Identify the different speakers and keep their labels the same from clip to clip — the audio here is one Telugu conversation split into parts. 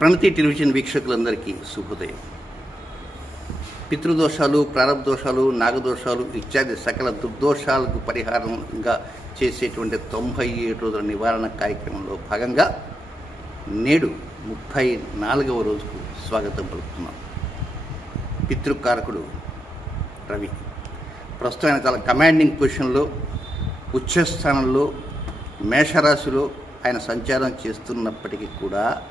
Speaker 1: ప్రణతి టెలివిజన్ వీక్షకులందరికీ శుభోదయం. పితృదోషాలు ప్రారంభదోషాలు నాగదోషాలు ఇత్యాది సకల దుర్దోషాలకు పరిహారంగా చేసేటువంటి తొంభై ఏడు రోజుల నివారణ కార్యక్రమంలో భాగంగా నేడు ముప్పై నాలుగవ రోజుకు స్వాగతం పలుకుతున్నాం. పితృకారకుడు రవి. ప్రస్తుతం ఆయన చాలా కమాండింగ్ పొజిషన్లో ఉచ్చస్థానంలో మేషరాశిలో ఆయన సంచారం చేస్తున్నప్పటికీ కూడా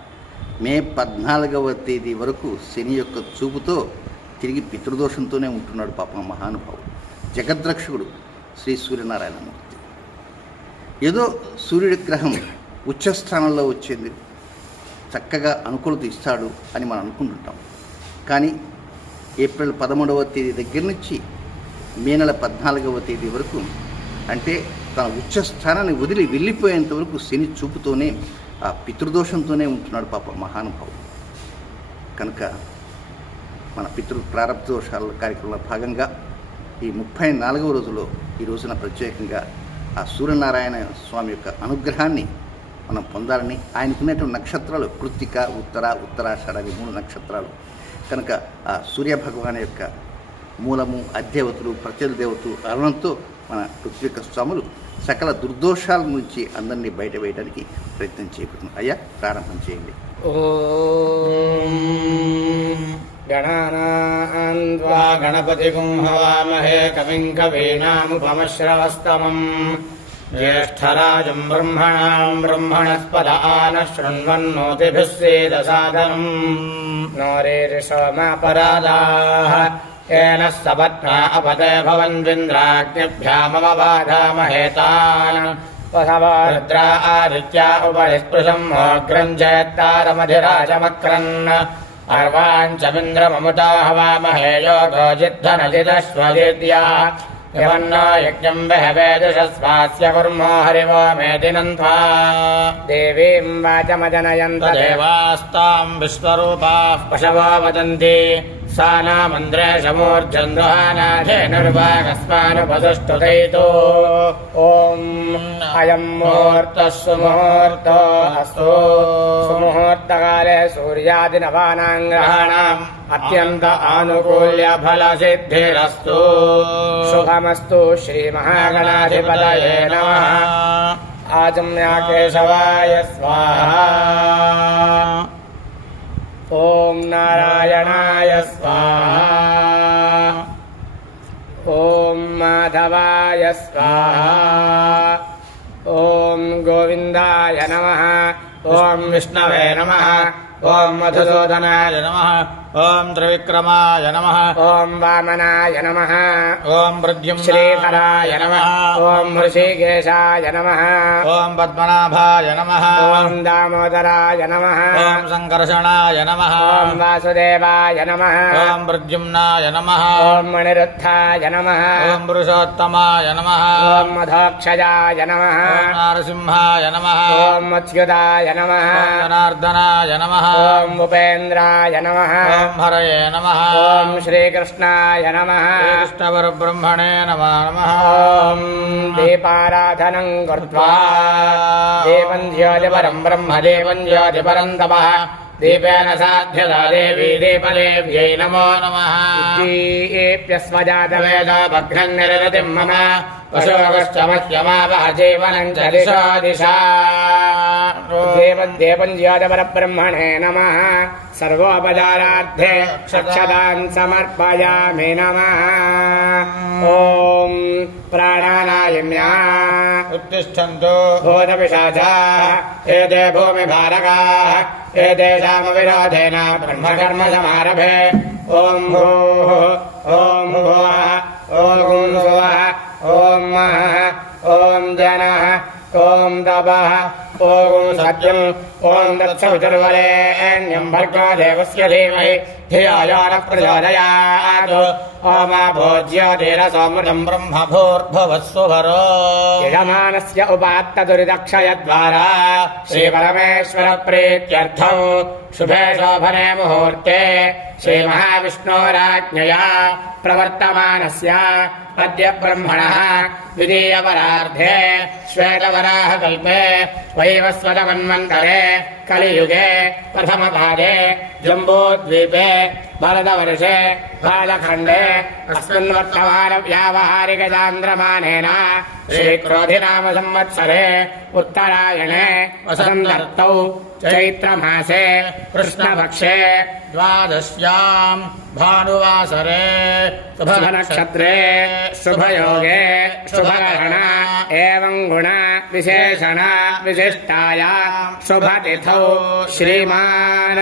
Speaker 1: మే పద్నాలుగవ తేదీ వరకు శని యొక్క చూపుతో తిరిగి పితృదోషంతోనే ఉంటున్నాడు పాపం మహానుభావుడు. జగద్రక్షకుడు శ్రీ సూర్యనారాయణమూర్తి. ఏదో సూర్యుడి గ్రహం ఉచ్చస్థానంలో వచ్చింది చక్కగా అనుకూలత ఇస్తాడు అని మనం అనుకుంటుంటాం. కానీ ఏప్రిల్ పదమూడవ తేదీ దగ్గర నుంచి మే నెల పద్నాలుగవ తేదీ వరకు అంటే తన ఉచ్చస్థానాన్ని వదిలి వెళ్ళిపోయేంత వరకు శని చూపుతోనే ఆ పితృదోషంతోనే ఉంటున్నాడు పాప మహానుభావుడు. కనుక మన పితృ ప్రారంభ దోషాల కార్యక్రమంలో భాగంగా ఈ ముప్పై నాలుగవ రోజులో ఈ రోజున ప్రత్యేకంగా ఆ సూర్యనారాయణ స్వామి యొక్క అనుగ్రహాన్ని మనం పొందాలని ఆయనకున్నటువంటి నక్షత్రాలు కృత్తిక ఉత్తర ఉత్తరాషాఢ అవి మూడు నక్షత్రాలు. కనుక ఆ సూర్య భగవాన్ యొక్క మూలము అధ్యవతులు ప్రత్యేక దేవతలు అరుణంతో మన పృథ్వీక స్వాములు సకల దుర్దోషాల నుంచి అందరినీ బయట వేయడానికి ప్రయత్నం చేయబోతున్నాం అయ్యా ప్రారంభం చేయండి
Speaker 2: ॐ गणानान् त्वा गणपतिगुं हवामहे कविम् कवीनामुपमश्रवस्तमम् ज्येष्ठराजम् ब्रह्मणाम् ब्रह्मणस्पद आनः शृण्वन्नोतिभिः सेदसादनम् नोरेरिषोमापरादाः येन सपत्ना अपदे भवन्विन्द्राग्निभ्यामवबाधामहेतान् वसवरुद्रा आदित्या उपरि स्पृशम् मोग्रम् चेत्तारमधिराजमक्रन् अर्वाञ्चमिन्द्रममुता हवामहे योगो जिद्धनजिदश्वजिद्या यवन्नो यज्ञम् बहवेदुषस्वास्य कुर्मो हरिवो मेदिनन्त्वा देवीम् वाचमजनयन्त देवास्ताम् विश्वरूपाः पशवो वदन्ति सा नामन्द्रेशमूर्जन्द्रहानाधेनुर्वागस्मानुपदुष्टुतैतो ॐ अयम् मुहूर्तः सुमुहूर्तो अस्तु सुमुहूर्तकाले सूर्यादिनवानाम् ग्रहाणाम् अत्यन्त आनुकूल्य फलसिद्धिरस्तु शुभमस्तु श्रीमहागणाधिपतये नमः आजम्या केशवाय स्वाहा ॐ नारायणाय स्वाहा ॐ माधवाय स्वाहा ॐ गोविन्दाय नमः ॐ विष्णवे नमः ॐ मधुसूदनाय नमः ఓం త్రివిక్రమాయ నమ ఓం వామనాయ నమ ఓం మృద్యుం శ్రీహరాయ నమ ఓం హృషికేశాయ నమ ఓం పద్మనాభాయ నమ ఓం దామోదరాయ నమ ఓం సంకర్షణాయ నమ ఓం వాసుదేవాయ నమ ఓం మృద్యుమ్నాయ నమ ఓం మణిరుత్థాయ నమ ఓం పురుషోత్తమాయ నమ ఓం మధోక్షజాయ నమ ఓం నారసింహాయ నమ ఓం మత్స్యుదాయ నమ జనార్దనాయ నమ ఓం ఉపేంద్రాయ నమ हरये नमः ॐ श्रीकृष्णाय नमः कृष्णपरब्रह्मणे नमः नमः ॐ दीपाराधनं कृत्वा देवं ज्योतिपरं ब्रह्म देवं ज्योतिपरं तपः दीपेन साध्यता देवी दीपदेव्यै नमो नमः दीप्यस्वजातवेदोपघ्नं निरतिं मम ब्रह्मणे नम सर्वोपचाराधे देवन् देवञ्ज्योतपरब्रह्मणे नमः। सर्वोपचारार्थे क्षक्षतान् समर्पयामि नमः। ॐ प्राणानायम्या। उत्तिष्ठन्तु। भूतपिशाचाः। एते भूमिभारकाः। एतेषामविरोधेन ब्रह्मकर्म समारभे सत्यम् ॐ तत्सवितुर्वरेण्यम् भर्गो देवस्य धीमहि धियो यो न प्रचोदयात् ओमा भोज्योतिरसोमृतम् ब्रह्म भूर्भुवस्सुभरो यजमानस्य उपात्तदुरिदक्षयद्वारा श्रीपरमेश्वरप्रीत्यर्थौ शुभे शोभने मुहूर्ते श्रीमहाविष्णोराज्ञया प्रवर्तमानस्य अद्य ब्रह्मणः द्वितीयवरार्धे श्वेतवराहकल्पे
Speaker 1: वैवस्वतमन्वन्तरे कलियुगे, प्रथमपादे, जम्बूद्वीपे भरतवर्षे बालखण्डे, अस्मिन् वर्तमानव्यावहारिकचान्द्रमानेन श्रीक्रोधिनाम संवत्सरे उत्तरायणे, वसन्तर्तौ, चैत्रमासे, कृष्णपक्षे, द्वादश्याम्, भानुवासरे, शुभनक्षत्रे, शुभयोगे शुभग्रहण एवं गुण विशेषण विशिष्टाया शुभतिथौ श्रीमान्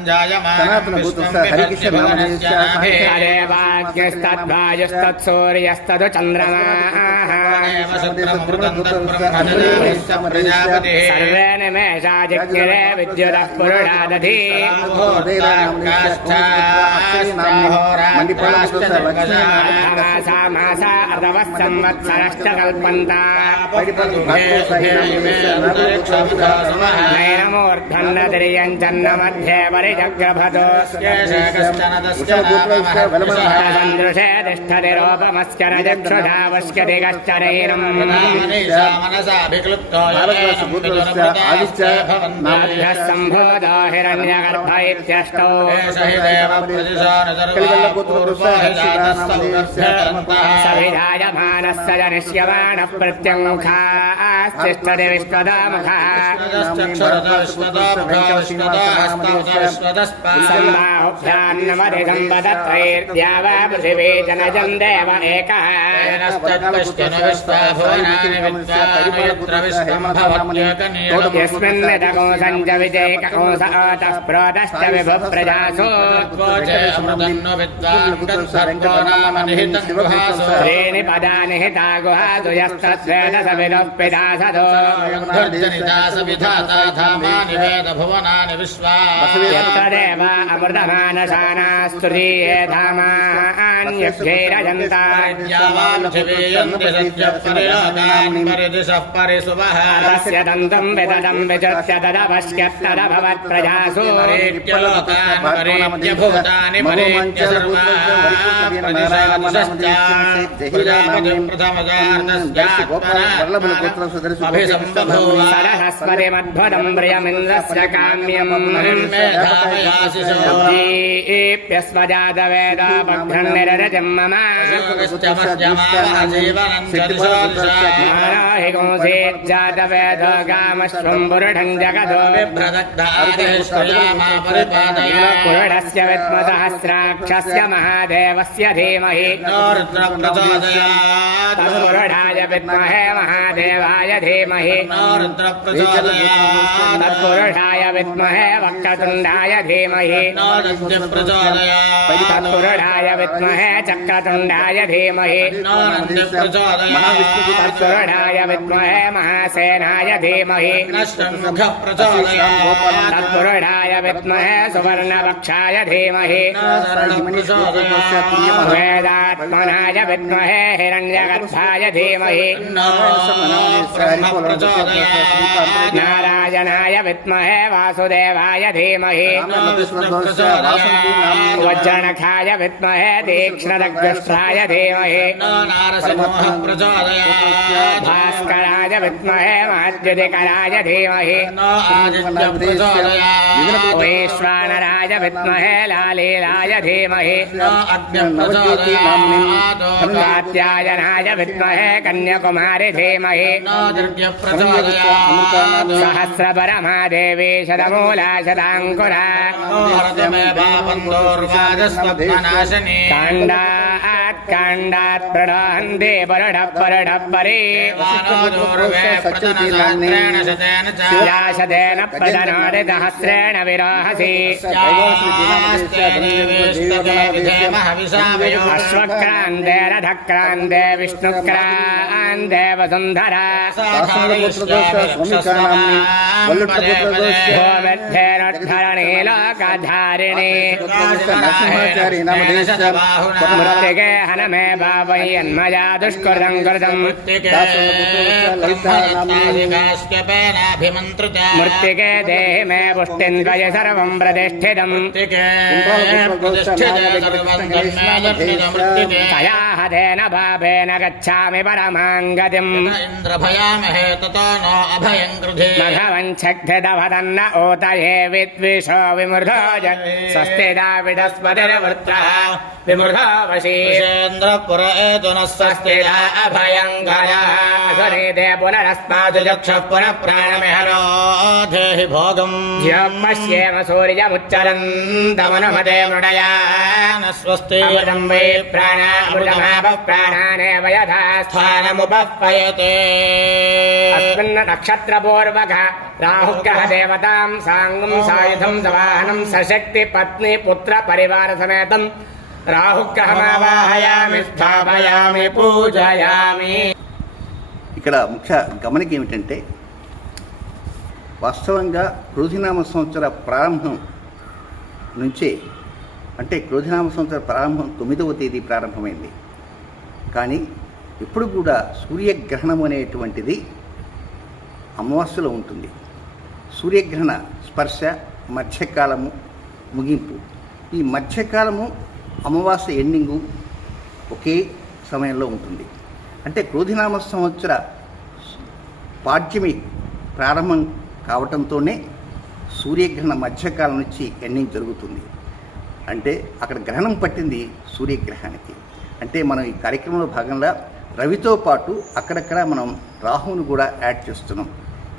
Speaker 1: तदेवाग्निस्तद्वायुस्तत्सूर्यस्तदु चन्द्रमाः ప్రాణేవ శుక్రమృతం తద్బ్రహ్మ ప్రజాపతి సర్వేణ మేషా జగ్గిరే విద్యుద పురుషాదధి మధ్యే పరిజగ్రభతో సదృశే తిష్టతి చక్షుషావశ్యతి కష్టని సంభోదాహిరణ్యగర్భ ఇత్యష్టౌ సవిధాయమానస్స జనిష్యమాణ ప్రత్యంఖాశ్చిష్టది విశ్వదాముఖ సంబాహుభ్యాన్నమధిగంబదత్రైర్ద్యావా పృథివీ జనజం దేవ ఏకः जनजम् देव एकः यस्मिन्निदको सञ्जविजैककोश अतः प्रोतश्च विभुः प्रजासु त्रीणि पदानि हिता गुहासु यस्तद्वेद सविदः पिता सदो यत्तदेव परिदिशः परिसुवः तस्य ीप्यस्वजातवेदापघ्ननिरजम् मम जगदो पुरुषस्य विद्मसहस्राक्षस्य महादेवस्य धीमहि विद्महे महादेवाय धीमहि। तत्पुरुषाय विद्महे वक्रतुण्डाय धीमहि तत्पुरुषाय विद्महे चक्रतुण्डाय धीमहि। तत्पुरुषाय विद्महे महासेनाय धीमहि। तत्पुरुषाय विद्महे सुवर्णवक्षाय धीमहि। वेदात्मनाय विद्महे हिरण्यगर्भाय धीमहि। नारायणाय विद्महे वासुदेवाय धीमहि। वज्रणखाय विद्महे क्षणदग्रस्त्राय धीमहि भास्कराय विद्महे महाद्युतिकराय धीमहि
Speaker 2: वैश्वानराय विद्महे लालीलाय
Speaker 1: धीमहि कात्यायनाय
Speaker 2: विद्महे कन्याकुमारि धीमहि सहस्रपरमादेवी शतमूला शताङ्कुरा శతాంకురా కాండాత్ కాండాత్ ప్రణాందే పరడ పరడ పరే యాశతేన ప్రదనాది సహస్రేణ విరాహసి అశ్వక్రాంతే రథక్రాంతే విష్ణుక్రాంతే వసుంధర चरणे
Speaker 1: लोकधारिणे
Speaker 2: मृत्तिके हनमे भावयन्मया दुष्कृतं कृतं मृत्तिके देहि मे पुष्टिन्द्वय त्वय सर्वं प्रतिष्ठितम्। तयाहदेन भावेन गच्छामि परमाङ्गतिम्। इन्द्रभयामहे ततो
Speaker 3: नो अभयं कृधे मघवञ्छग्धदवदन्न ओतये
Speaker 2: विद्विष। ఓతయే విద్విషో విమృధో స్వస్తిదా విడస్పతిర్వృత్ర విమృధో వశీ
Speaker 3: విషేంద్రపుర ఏతున
Speaker 2: స్వస్తిదా అభయంకర సునీతే పునరస్మాదు చక్షుః పునః ప్రాణమిహరో
Speaker 3: దేహి భోగం
Speaker 2: పశ్యేమ సూర్యముచ్చరంతమనుమతే మృడయా
Speaker 3: స్వస్తి
Speaker 2: అమృతం వై ప్రాణామృతమాప ప్రాణానేవ యథా
Speaker 3: స్థానముపయతే
Speaker 2: అస్మిన్న నక్షత్రపూర్వక రాహుగ్రహ దేవతాం సాంగం సవాహనం సశక్తి పత్ని పుత్ర పరివార సమేతం. రాహుగ్రహమావాహయామి స్థాపయామి పూజయామి.
Speaker 1: ఇక్కడ ముఖ్య గమనిక ఏమిటంటే వాస్తవంగా క్రోధినామ సంవత్సర ప్రారంభం నుంచే అంటే క్రోధినామ సంవత్సర ప్రారంభం తొమ్మిదవ తేదీ ప్రారంభమైంది. కానీ ఇప్పుడు కూడా సూర్యగ్రహణం అనేటువంటిది అమావాస్యలో ఉంటుంది. సూర్యగ్రహణ స్పర్శ మధ్యకాలము ముగింపు. ఈ మధ్యకాలము అమావాస్య ఎండింగు ఒకే సమయంలో ఉంటుంది. అంటే క్రోధినామ సంవత్సర పాడ్యమి ప్రారంభం కావటంతోనే సూర్యగ్రహణ మధ్యకాలం నుంచి ఎండింగ్ జరుగుతుంది. అంటే అక్కడ గ్రహణం పట్టింది సూర్యగ్రహానికి అంటే మనం ఈ కార్యక్రమంలో భాగంగా రవితో పాటు అక్కడక్కడ మనం రాహువును కూడా యాడ్ చేస్తున్నాం.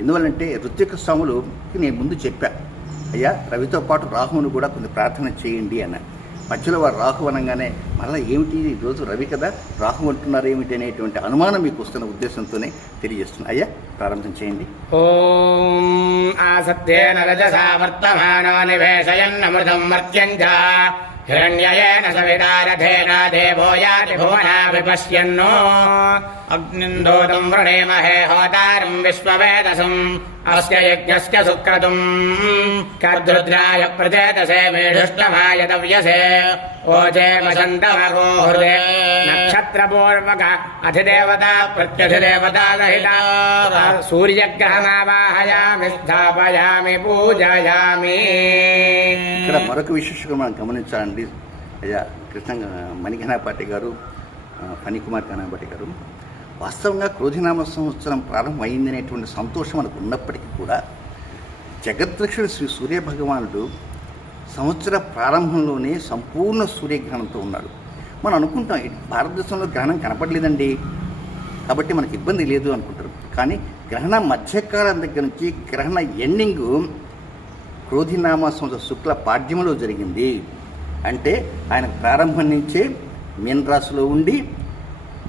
Speaker 1: ఎందువల్లంటే ఋత్విక స్వాములు నేను ముందు చెప్పాను అయ్యా రవితో పాటు రాహువును కూడా కొంచెం ప్రార్థన చేయండి అన్నాడు మధ్యలో వారు రాహు అనగానే మళ్ళీ ఏమిటి ఈరోజు రోజు రవి కదా? రాహు అంటున్నారు ఏమిటి అనేటువంటి అనుమానం మీకు వస్తున్న ఉద్దేశంతోనే తెలియజేస్తున్నా. అయ్యా ప్రారంభం చేయండి.
Speaker 2: ఓం ఆసత్యేన రజసా వర్తమానో నివేశయన్నమృతం మర్త్యం హిరణ్యయేన సవితారథేన దేవో యాతి భువనా విపశ్యన్నో. అగ్నిందోదం వృణేమహే హోతారం విశ్వవేదసం. అస్య యజ్ఞస్య సుక్రతుం కర్దృద్రాయ ప్రచేతసే మేఢుష్టమాయ దవ్యసే ఓచేమ సంతమగో హృదే నక్షత్రపూర్వక అధిదేవత ప్రత్యధిదేవత సహిత సూర్యగ్రహమావాహయామి స్థాపయామి పూజయామి
Speaker 1: ఇక్కడ మరొక విశేషంగా మనం గమనించాలండి. అయ్యా కృష్ణ మణిఘనాపాటి గారు ఆ, ఫణికుమార్ ఘనాపాటి గారు. వాస్తవంగా క్రోధినామ సంవత్సరం ప్రారంభమైంది అనేటువంటి సంతోషం మనకు ఉన్నప్పటికీ కూడా జగద్రక్షుడు శ్రీ సూర్య భగవానుడు సంవత్సర ప్రారంభంలోనే సంపూర్ణ సూర్యగ్రహణంతో ఉన్నాడు. మనం అనుకుంటాం భారతదేశంలో గ్రహణం కనపడలేదండి. కాబట్టి మనకు ఇబ్బంది లేదు అనుకుంటారు. కానీ గ్రహణ మధ్యకాలం దగ్గర నుంచి గ్రహణ ఎండింగ్ క్రోధినామ సంవత్సర శుక్ల పాడ్యములో జరిగింది. అంటే ఆయన ప్రారంభం నుంచే మీన రాశిలో ఉండి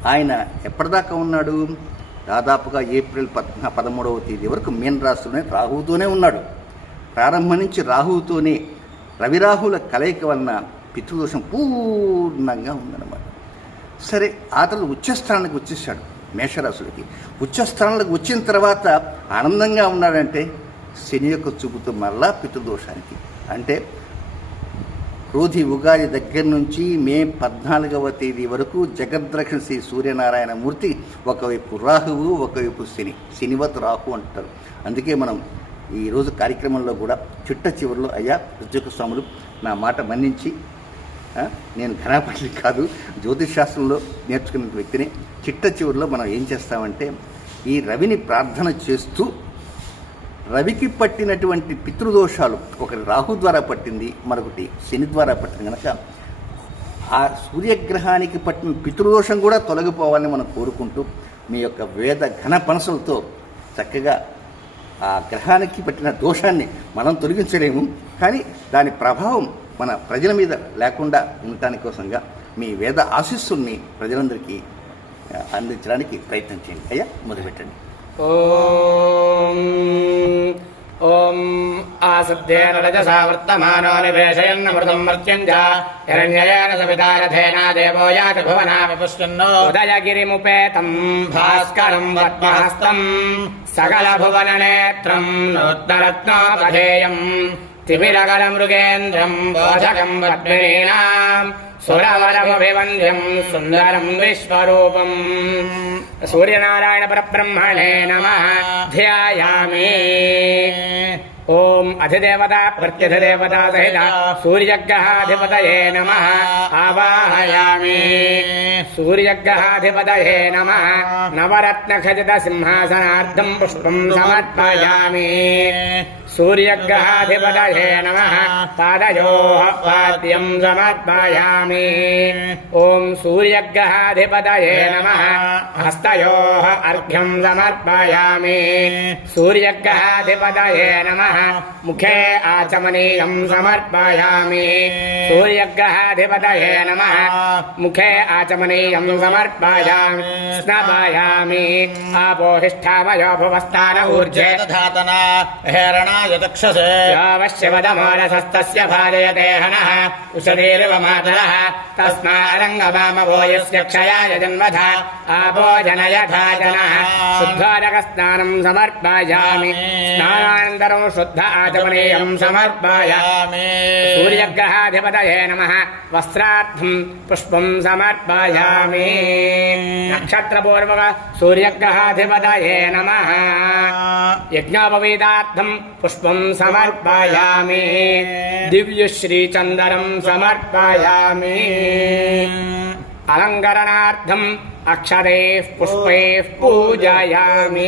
Speaker 1: ఆయన ఎప్పటిదాకా ఉన్నాడు? దాదాపుగా ఏప్రిల్ పద్నా పదమూడవ తేదీ వరకు మీన రాశిలోనే రాహువుతోనే ఉన్నాడు. ప్రారంభం నుంచి రాహువుతోనే రవిరాహుల కలయిక వలన పితృదోషం పూర్ణంగా ఉందన్నమాట. సరే ఆ తర్వాత ఉచ్చస్థానానికి వచ్చేసాడు మేషరాశులకి. ఉచ్చస్థానాలకు వచ్చిన తర్వాత ఆనందంగా ఉన్నాడంటే శని యొక్క చూపుతో మళ్ళా పితృదోషానికి. అంటే రోజు ఉగాది దగ్గర నుంచి మే పద్నాలుగవ తేదీ వరకు జగద్రక్షణ శ్రీ సూర్యనారాయణ మూర్తి ఒకవైపు రాహువు ఒకవైపు శని శనివత్ రాహు అంటారు. అందుకే మనం ఈరోజు కార్యక్రమంలో కూడా చిట్ట చివరిలో అయ్యా రుచిక స్వాములు నా మాట మన్నించి నేను ఘనాపతి కాదు జ్యోతిష్ శాస్త్రంలో నేర్చుకున్న వ్యక్తిని చిట్ట చివరిలో మనం ఏం చేస్తామంటే ఈ రవిని ప్రార్థన చేస్తూ రవికి పట్టినటువంటి పితృదోషాలు ఒకటి రాహు ద్వారా పట్టింది మరొకటి శని ద్వారా పట్టింది కనుక ఆ సూర్యగ్రహానికి పట్టిన పితృదోషం కూడా తొలగిపోవాలని మనం కోరుకుంటూ మీ యొక్క వేద ఘన పనసలతో చక్కగా ఆ గ్రహానికి పట్టిన దోషాన్ని మనం తొలగించలేము. కానీ దాని ప్రభావం మన ప్రజల మీద లేకుండా ఉండటానికి కోసంగా మీ వేద ఆశీస్సుల్ని ప్రజలందరికీ అందించడానికి ప్రయత్నం చేయండి. అయ్యా మొదలుపెట్టండి.
Speaker 2: ॐ ॐ आसद्येन रजसा वर्तमानो निवेशयन्नमृतम् मर्त्यम् च हिरण्ययेन सविता रथेना देवो याति भुवनामि पुष्यन्नो उदयगिरिमुपेतम् भास्करम् पद्महस्तम् सकलभुवननेत्रम् नोत्तरत्नोपधेयम् तिमिरकलमृगेन्द्रम् बोधकम् पद्मिनीनाम् सुरवरमभिवन्द्यम् सुन्दरम् विश्वरूपम् सूर्यनारायण परब्रह्मणे नमः ध्यायामि ॐ अधिदेवता प्रत्यधिदेवता सहित सूर्यग्रहाधिपतये नमः आवाहयामि सूर्यग्रहाधिपतये नमः नवरत्नखचित सिंहासनार्थम् पुष्पम् समर्पयामि सूर्यग्रहाधिपतये नमः पादयोः पाद्यम् समर्पयामि ॐ सूर्यग्रहाधिपतये नमः हस्तयोः अर्घ्यम् समर्पयामि सूर्यग्रहाधिपतये नमः मुखे आचमनीयम् समर्पयामि सूर्यग्रहाधिपतये नमः मुखे आचमनीयम् समर्पयामि स्नपयामि आपोहिष्ठामयो भुवस्थान ऊर्जे
Speaker 3: धातना हेरणाय चक्षसे
Speaker 2: यावश्यवदमानसस्तस्य भाजयते हनः। उषधीरिव मातरः तस्मारङ्गवामवो यस्य क्षयाय जन्मधा। आपो जनयथा जनः शुद्धोदकस्नानम् समर्पयामि। स्नानानन्तरम् शुद्ध आचमनीयम् समर्पयामि। सूर्यग्रहाधिपतये नमः। वस्त्रार्थम् पुष्पम् समर्पयामि। नक्षत्रपूर्वक सूर्यग्रहाधिपतये नमः। यज्ञोपवीतार्थम् पुष्पम् समर्पयामि। दिव्यश्रीचन्दनम् समर्पयामि। अलङ्करणार्थम् अक्षरैः पुष्पैः पूजयामि।